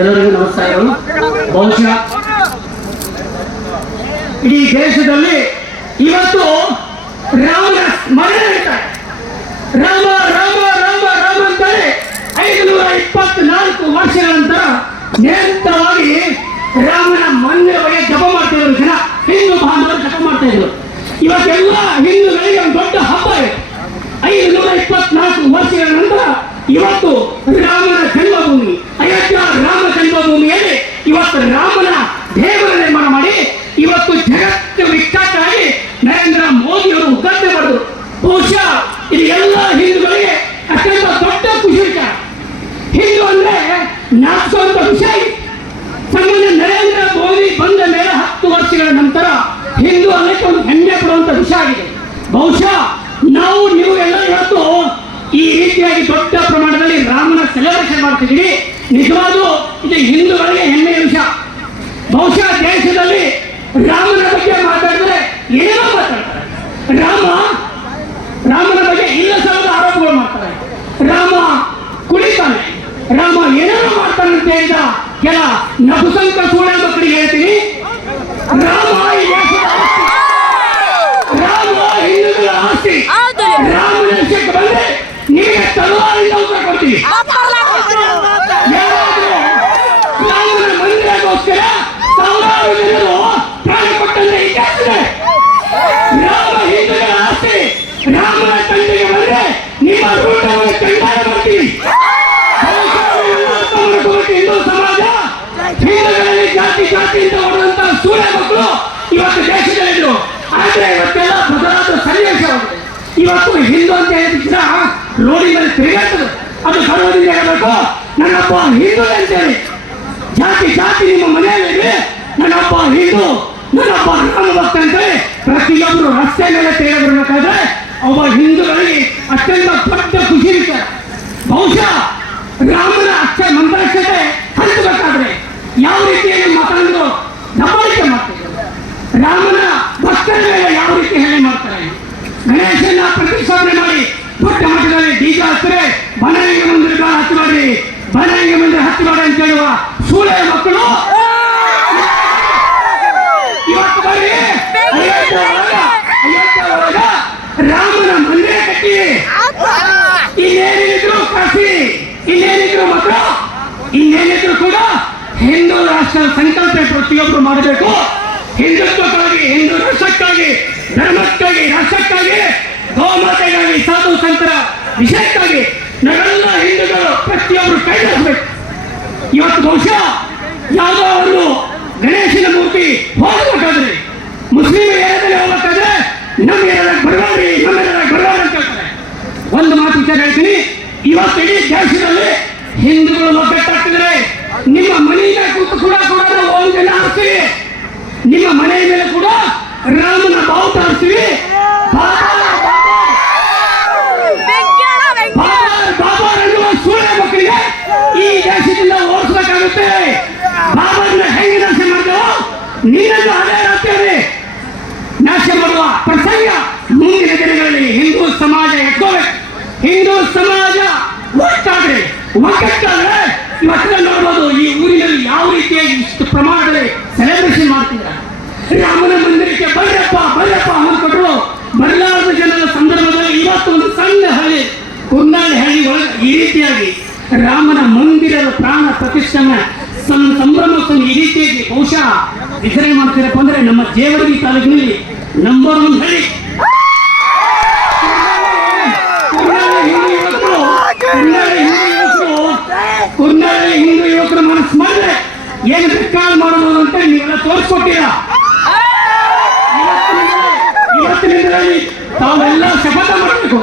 ಎಲ್ಲರಿಗೂ ನಮಸ್ಕಾರಗಳು ಬಹುಶಃ ಇಡೀ ದೇಶದಲ್ಲಿ ಇವತ್ತು ರಾಮನ ಸ್ಮರಣೆ ನಡೀತಾರೆ ರಾಮ ರಾಮ ರಾಮ ರಾಮ ಅಂತಾರೆ ಐದುನೂರ ಇಪ್ಪತ್ನಾಲ್ಕು ವರ್ಷಗಳ ನಂತರ ನಿರಂತರವಾಗಿ ರಾಮನ ಮಂದಿರ ಬಗ್ಗೆ ಜಪ ಮಾಡ್ತಾ ಇದ್ರು ಜನ. ಹಿಂದೂ ಬಾಂಧವರು ಜಪ ಮಾಡ್ತಾ ಇದ್ರು. ಇವತ್ತೆಲ್ಲ ಹಿಂದೂಗಳಿಗೆ ಒಂದು ದೊಡ್ಡ ಹಬ್ಬ ಇದೆ. ಐದುನೂರ ಇಪ್ಪತ್ನಾಲ್ಕು ವರ್ಷಗಳ ನಂತರ ಇವತ್ತು ರಾಮನ ಜನ್ಮಭೂಮಿ ಅಯೋಧ್ಯ ರಾಮ ಜನ್ಮಭೂಮಿಯಲ್ಲಿ ರಾಮನ ದೇವರ ನಿರ್ಮಾಣ ಮಾಡಿ ಇವತ್ತು ಜಗತ್ತು ವಿಖ್ಯಾತರಾಗಿ ನರೇಂದ್ರ ಮೋದಿಯವರು ಉದ್ಘಾಟನೆ ಮಾಡಿದ್ರು. ಬಹುಶಃ ಇದು ಎಲ್ಲ ಹಿಂದೂಗಳಿಗೆ ಅತ್ಯಂತ ದೊಡ್ಡ ಖುಷಿ ವಿಚಾರ. ಹಿಂದೂ ಅಂದ್ರೆ ನಾಚಿಸುವಂತ ವಿಷಯ ಇದೆ. ಸಾಮಾನ್ಯ ನರೇಂದ್ರ ಮೋದಿ ಬಂದ ಮೇಲೆ ಹತ್ತು ವರ್ಷಗಳ ನಂತರ ಹಿಂದೂ ಅನ್ನಕ್ಕೆ ಒಂದು ಹೆಮ್ಮೆ ಕೊಡುವಂತ ವಿಷಯ ಆಗಿದೆ. ಬಹುಶಃ ನಾವು ನೀವು ಎಲ್ಲ ಇವತ್ತು ಈ ರೀತಿಯಾಗಿ ದೊಡ್ಡ ಪ್ರಮಾಣದಲ್ಲಿ ರಾಮನ ಸೆಲೆಬ್ರೇಷನ್ ಮಾಡ್ತಿದ್ದೀವಿ. ನಿಜವಾಗ್ಲೂ ಇದು ಹಿಂದೂಗಳಿಗೆ ಹೆಮ್ಮೆ ಬಹುಶಃ ದೇಶದಲ್ಲಿ ರಾಮನ ಬಗ್ಗೆ ಮಾತಾಡಿದ್ರೆ ಏನೋ ಮಾತಾಡ್ತಾರೆ. ರಾಮ ರಾಮನ ಬಗ್ಗೆ ಇಲ್ಲ ಸಲದ ಆರೋಪಗಳು ಮಾಡ್ತಾರೆ. ರಾಮ ಕುಳಿತಾನೆ ರಾಮ ಏನೇನೋ ಮಾಡ್ತಾನೆ ಅಂತ ಹೇಳಿದ ಕೆಲ ನಪುಸಂಕ ಸೂಳೆ ಮಕ್ಕಳಿಗೆ ಹೇಳ್ತೀನಿ. ರಾಮ ಈ ದೇಶದ ಆಸ್ತಿ. ರಾಮ ಹಿಂದೂಗಳ ಆಸ್ತಿ. ರಾಮನ ವಿಷಯಕ್ಕೆ ಬಂದ್ರೆ ನಿಮಗೆ ತಲವಾರಿಂದ ಉತ್ತರ ಕೊಡ್ತೀವಿ ಯಾರಾದ್ರೂ ರಾಮನ ಮಂದಿರಕ್ಕೋಸ್ಕರ ಸಾವಿರಾರು ಜನರು ಪ್ರಾಣ ಕೊಟ್ಟಂತ ಇತಿಹಾಸ ಇದೆ. ರಾಮ ಹಿಂದೂಗಳ ಆಸ್ತಿ ರಾಮನ ತಂದೆಗೆ ಬಂದ್ರೆ ನಿಮ್ಮ ರೂಟವನ್ನು ಕೈಗಾರ ಮಾಡ್ತೀವಿ ಹಿಂದೂ ಸಮಾಜ ಹಿಂದೂಗಳಲ್ಲಿ ಜಾತಿ ಜಾತಿಯಿಂದ ಹೊಡೆದಂತ ಸೂರ್ಯ ಮಕ್ಕಳು ಇವತ್ತು ದೇಶದಲ್ಲಿದ್ರು ಆದ್ರೆ ಇವತ್ತೆಲ್ಲ ಬದಲಾದ ಸನ್ನಿವೇಶವಾಗಿದೆ ಇವತ್ತು ಹಿಂದೂ ಅಂತ ಹೇಳಿದ ರೋಡಿ ಮೇಲೆ ತಿರುಗಾಡ್ತದೆ. ಅದು ಬರೋದಿಂದ ಹೇಳಬೇಕು, ನನ್ನಪ್ಪ ಹಿಂದೂ ಅಂತೇಳಿ. ಜಾತಿ ಜಾತಿ ನಿಮ್ಮ ಮನೆಯಲ್ಲಿ ನನ್ನಪ್ಪ ಹಿಂದೂ, ನನ್ನಪ್ಪ ರಾಮ ಭಕ್ತ ಅಂತೇಳಿ ಪ್ರತಿಯೊಬ್ಬರು ರಸ್ತೆ ಮೇಲೆ ತೆಗೆದು ಅವ ಹಿಂದೂಗಳಿಗೆ ಅತ್ಯಂತ ದೊಡ್ಡ ಖುಷಿ ಇರ್ತಾರೆ ಬಹುಶಃ ರಾಮನ ಅಕ್ಷ ಮಂತ್ರಾಕ್ಷತೆ ಹಂಚಬೇಕಾದ್ರೆ ಯಾವ ರೀತಿಯಲ್ಲಿ ಮಾತಾಡಿದ್ರು ದಬ್ಬಾಳಿಕೆ ಮಾಡ್ತಿದ್ರು ರಾಮನ ಭಕ್ತರ ಮೇಲೆ ಯಾವ ರೀತಿ ಹೇಳಿ ಮಾಡ್ತಾರೆ ಗಣೇಶನ ಪ್ರತಿಷ್ಠಾಪನೆ ಮಾಡಿ ದೊಡ್ಡ ಮಟ್ಟದಲ್ಲಿ ಬೀಜ ಹಚ್ಚಿದ್ರೆ ಬನಂಗೆ ಮಂದಿರ ಹಚ್ಚಬೇಡಿ ಬನಂಗೆ ಮಂದಿರ ಹಚ್ಚಬೇಡಿ ಅಂತ ಹೇಳುವ ಸೂಳೆ ಮಕ್ಕಳು? ಇವತ್ತು ಬರ್ರಿ. ರಾಮನ ಮಂದಿರ ಕಟ್ಟಿ. ಇನ್ನೇನಿದ್ರು ಕಸಿ, ಇನ್ನೇನಿದ್ರು ಮಕ್ಕಳು, ಇನ್ನೇನಿದ್ರು ಕೂಡ ಹಿಂದೂ ರಾಷ್ಟ್ರ ಸಂಕಲ್ಪ ಪ್ರತಿಯೊಬ್ಬರು ಮಾಡಬೇಕು? ಹಿಂದುತ್ವಕ್ಕಾಗಿ, ಹಿಂದೂ ರಾಷ್ಟ್ರಕ್ಕಾಗಿ, ಧರ್ಮಕ್ಕಾಗಿ, ರಾಷ್ಟ್ರಕ್ಕಾಗಿ, ಗೋಮಾತೆಗಾಗಿ, ಸಾಧು ಸಂತರ, ವಿಷಯಕ್ಕಾಗಿ, ನಾವೆಲ್ಲ ಹಿಂದೂಗಳು ಪ್ರತಿಯೊಬ್ಬರು ಕೈ ಜೋಡಿಸ್ಬೇಕು ಇವತ್ತು ಬಹುಶಃ ಯಾವುದೋ ಒಂದು ಗಣೇಶನ ಮೂರ್ತಿ ಹೋಗಬೇಕಾದ್ರೆ ಮುಸ್ಲಿಂ ಏರಿಯಾದಲ್ಲಿ ಹೋಗ್ಬೇಕಾದ್ರೆ ನಮ್ಮ ಏರಿಯಾದಾಗ ಬರಬೇಡ್ರಿ ನಮ್ಮ ಏರಿಯಾದಾಗ ಬರಬೇಡ್ರಿ ಅಂತ ಹೇಳ್ತಾರೆ. ಒಂದು ಮಾತು ವಿಚಾರ ಹೇಳ್ತೀನಿ. ಇವತ್ತು ಇಡೀ ದೇಶದಲ್ಲಿ ಹಿಂದೂಗಳು ಒಗ್ಗಟ್ಟಾಗ್ತಿದ್ರೆ ನಿಮ್ಮ ಮನೆಯಿಂದ ಕೂತು ಕೂಡ ಕೂಡ ಒಂದು ಜನ ನಿಮ್ಮ ಮನೆಯ ಮೇಲೆ ಕೂಡ ರಾಮನ ನೀನನ್ನು ಅದೇ ರಾತ್ರಿ ನಾಶ ಮಾಡುವ ಪ್ರಸಂಗ ಮುಂದಿನ ದಿನಗಳಲ್ಲಿ ಹಿಂದೂ ಸಮಾಜ ಎತ್ಕೋಬೇಕು ಹಿಂದೂ ಸಮಾಜ ಒಟ್ಟಾದ್ರೆ, ಒಗ್ಗಟ್ಟಾದ್ರೆ ಇವತ್ತಿನ ನೋಡ್ಬೋದು ಈ ಊರಿನಲ್ಲಿ ಯಾವ ರೀತಿಯಾಗಿ ಇಷ್ಟು ಪ್ರಮಾಣದಲ್ಲಿ ಸೆಲೆಬ್ರೇಷನ್ ಮಾಡ್ತಿದ್ದಾರೆ. ರಾಮನ ಮಂದಿರಕ್ಕೆ ಬರ್ರಪ್ಪ ಬರ್ರಪ್ಪ ಅಂದ್ಕೊಟ್ರು ಬರಲಾರದ ಜನರ ಸಂದರ್ಭದಲ್ಲಿ ಇವತ್ತು ಒಂದು ಸಣ್ಣ ಹಳ್ಳಿ, ಕುಂದಾಳಿ ಹಳ್ಳಿ ಒಳಗೆ ಈ ರೀತಿಯಾಗಿ ರಾಮನ ಮಂದಿರದ ಪ್ರಾಣ ಪ್ರತಿಷ್ಠಾನ ಸಂಭ್ರಮ ಈ ರೀತಿಯಾಗಿ ಬಹುಶಃ ವಿತರಣೆ ಮಾಡ್ತೀರಪ್ಪ ಅಂದ್ರೆ ನಮ್ಮ ಜೇವರ್ಗಿ ತಾಲೂಕಿನಲ್ಲಿ ನಂಬರ್ ಒನ್ ಹಳ್ಳಿ. ಕುರ್ನಾಳ ಹಿಂದೂ ಯುವಕರ ಮನಸ್ಸು ಏನು ಮಾಡಬಹುದು ಅಂತ ನೀವೆಲ್ಲ ತೋರಿಸ್ಕೊಟ್ಟಿಲ್ಲ ತಾವೆಲ್ಲ ಶಪಥ ಮಾಡಬೇಕು.